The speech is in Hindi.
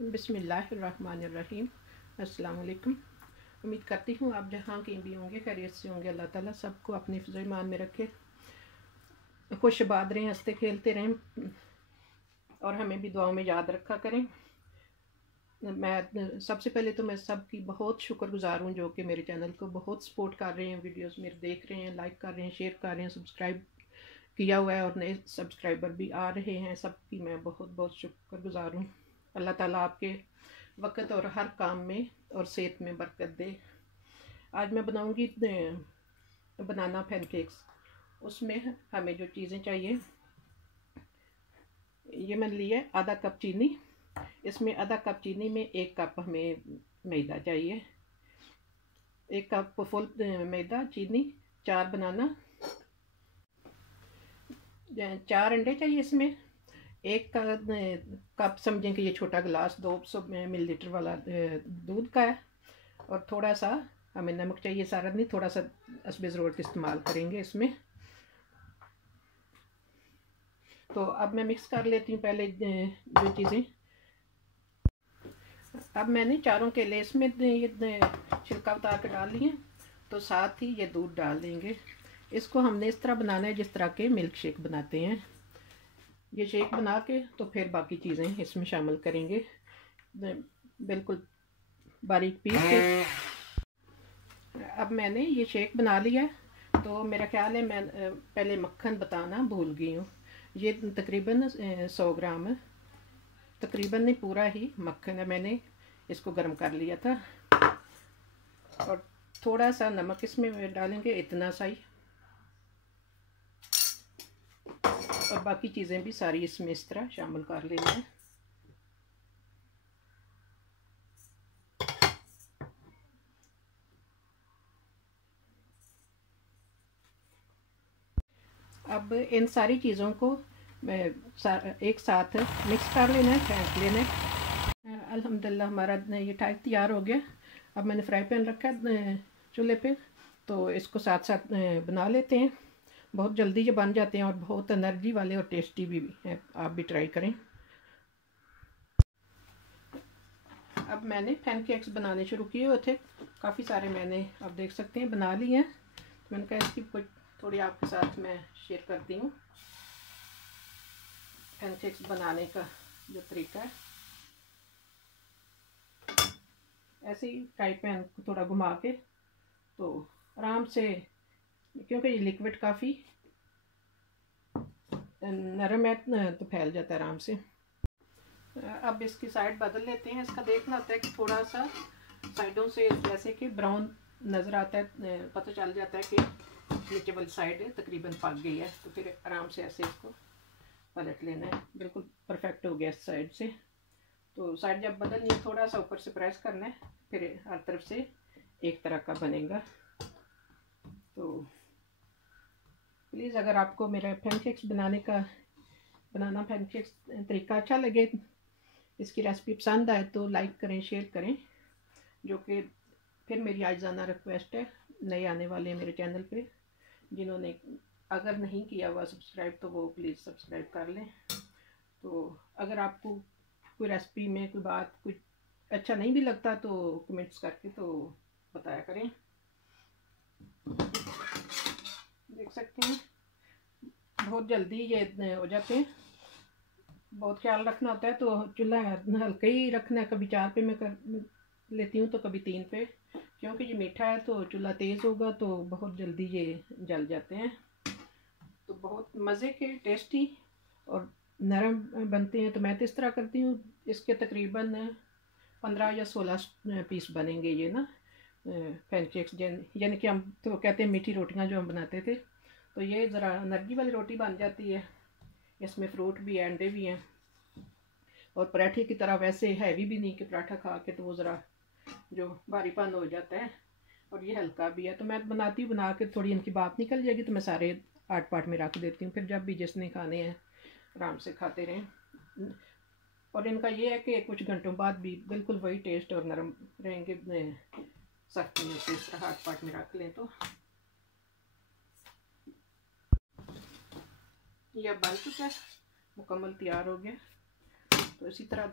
बिस्मिल्लाहिर्रहमानिर्रहीम। अस्सलाम वालेकुम। उम्मीद करती हूँ आप जहाँ कहीं भी होंगे खैरियत से होंगे। अल्लाह ताला सबको अपनी हिफ्ज़ ईमान में रखे, खुश आबाद रहें, हंसते खेलते रहें और हमें भी दुआओं में याद रखा करें। मैं सबसे पहले तो मैं सबकी बहुत शुक्रगुजार हूँ जो कि मेरे चैनल को बहुत सपोर्ट कर रहे हैं, वीडियोस मेरे देख रहे हैं, लाइक कर रहे हैं, शेयर कर रहे हैं, सब्सक्राइब किया हुआ है और नए सब्सक्राइबर भी आ रहे हैं। सबकी मैं बहुत बहुत शुक्रगुजार हूँ। अल्लाह ताला आपके वक़्त और हर काम में और सेहत में बरकत दे। आज मैं बनाऊंगी बनाना पैनकेक्स। उसमें हमें जो चीज़ें चाहिए, ये मैंने लिया है आधा कप चीनी। इसमें आधा कप चीनी में 1 कप हमें मैदा चाहिए। 1 कप फुल मैदा, चीनी, 4 बनाना, 4 अंडे चाहिए। इसमें 1 कप समझें कि ये छोटा गिलास 200 मिलीलीटर वाला दूध का है। और थोड़ा सा हमें नमक चाहिए, सारा नहीं, थोड़ा सा हस्बे ज़रूरत इस्तेमाल करेंगे इसमें। तो अब मैं मिक्स कर लेती हूँ पहले जो चीज़ें। अब मैंने चारों के लेस में ये छिलका उतार के डाल लिए, तो साथ ही ये दूध डाल देंगे। इसको हमने इस तरह बनाना है जिस तरह के मिल्क शेक बनाते हैं। ये शेक बना के तो फिर बाकी चीज़ें इसमें शामिल करेंगे, बिल्कुल बारीक पीस के। अब मैंने ये शेक बना लिया है, तो मेरा ख्याल है मैं पहले मक्खन बताना भूल गई हूँ। ये तकरीबन 100 ग्राम तकरीबन नहीं पूरा ही मक्खन है। मैंने इसको गर्म कर लिया था और थोड़ा सा नमक इसमें डालेंगे, इतना सा ही। और बाकी चीज़ें भी सारी इसमें इस तरह शामिल कर लेनी है। अब इन सारी चीज़ों को एक साथ मिक्स कर लेना है, फेंट लेना है। अल्हम्दुलिल्लाह हमारा ये टाइप तैयार हो गया। अब मैंने फ्राई पैन रखा है चूल्हे पे, तो इसको साथ साथ बना लेते हैं। बहुत जल्दी ये बन जाते हैं और बहुत एनर्जी वाले और टेस्टी भी हैं। आप भी ट्राई करें। अब मैंने पैनकेक्स बनाने शुरू किए हुए थे, काफ़ी सारे मैंने, आप देख सकते हैं, बना लिए हैं। मैंने कहा इसकी कुछ थोड़ी आपके साथ मैं शेयर करती हूँ पैनकेक्स बनाने का जो तरीका है। ऐसे ही फ्राई पैन को थोड़ा घुमा के तो आराम से, क्योंकि ये लिक्विड काफ़ी नरम है तो फैल जाता है आराम से। अब इसकी साइड बदल लेते हैं। इसका देखना होता है कि थोड़ा सा साइडों से जैसे कि ब्राउन नज़र आता है, पता चल जाता है कि नीचे वाली साइड तकरीबन पक गई है। तो फिर आराम से ऐसे इसको पलट लेना है। बिल्कुल परफेक्ट हो गया इस साइड से। तो साइड जब बदलनी है थोड़ा सा ऊपर से प्रेस करना है, फिर हर तरफ से एक तरह का बनेगा। तो प्लीज़ अगर आपको मेरा पैनकेक्स बनाना पैनकेक्स तरीका अच्छा लगे, इसकी रेसिपी पसंद आए तो लाइक करें, शेयर करें। जो कि फिर मेरी आइज़ाना रिक्वेस्ट है नए आने वाले हैं मेरे चैनल पे, जिन्होंने अगर नहीं किया हुआ सब्सक्राइब तो वो प्लीज़ सब्सक्राइब कर लें। तो अगर आपको कोई रेसिपी में कोई बात कुछ अच्छा नहीं भी लगता तो कमेंट्स करके तो बताया करें। देख सकते हैं बहुत जल्दी ये हो जाते हैं। बहुत ख्याल रखना होता है, तो चूल्हा हल्का ही रखना है। कभी 4 पे मैं कर लेती हूँ तो कभी 3 पे, क्योंकि ये मीठा है तो चूल्हा तेज़ होगा तो बहुत जल्दी ये जल जाते हैं। तो बहुत मज़े के, टेस्टी और नरम बनते हैं। तो मैं तो इस तरह करती हूँ, इसके तकरीबन 15 या 16 पीस बनेंगे ये ना पैनकेक्स। यानी कि हम तो कहते हैं मीठी रोटियाँ जो हम बनाते थे, तो ये ज़रा एनर्जी वाली रोटी बन जाती है। इसमें फ्रूट भी है, अंडे भी हैं, और पराठे की तरह वैसे हैवी भी नहीं कि पराठा खा के तो वो ज़रा जो भारीपन हो जाता है। और ये हल्का भी है। तो मैं बनाती हूँ, बना के थोड़ी इनकी बात निकल जाएगी तो मैं सारे 8 पार्ट में रख देती हूँ। फिर जब भी जिसने खाने हैं आराम से खाते रहें। और इनका ये है कि कुछ घंटों बाद भी बिल्कुल वही टेस्ट और नरम रहेंगे, सख्त नहीं होते। इस तरह 8 पार्ट में रख लें तो यह बन चुका है, मुकम्मल तैयार हो गया। तो इसी तरह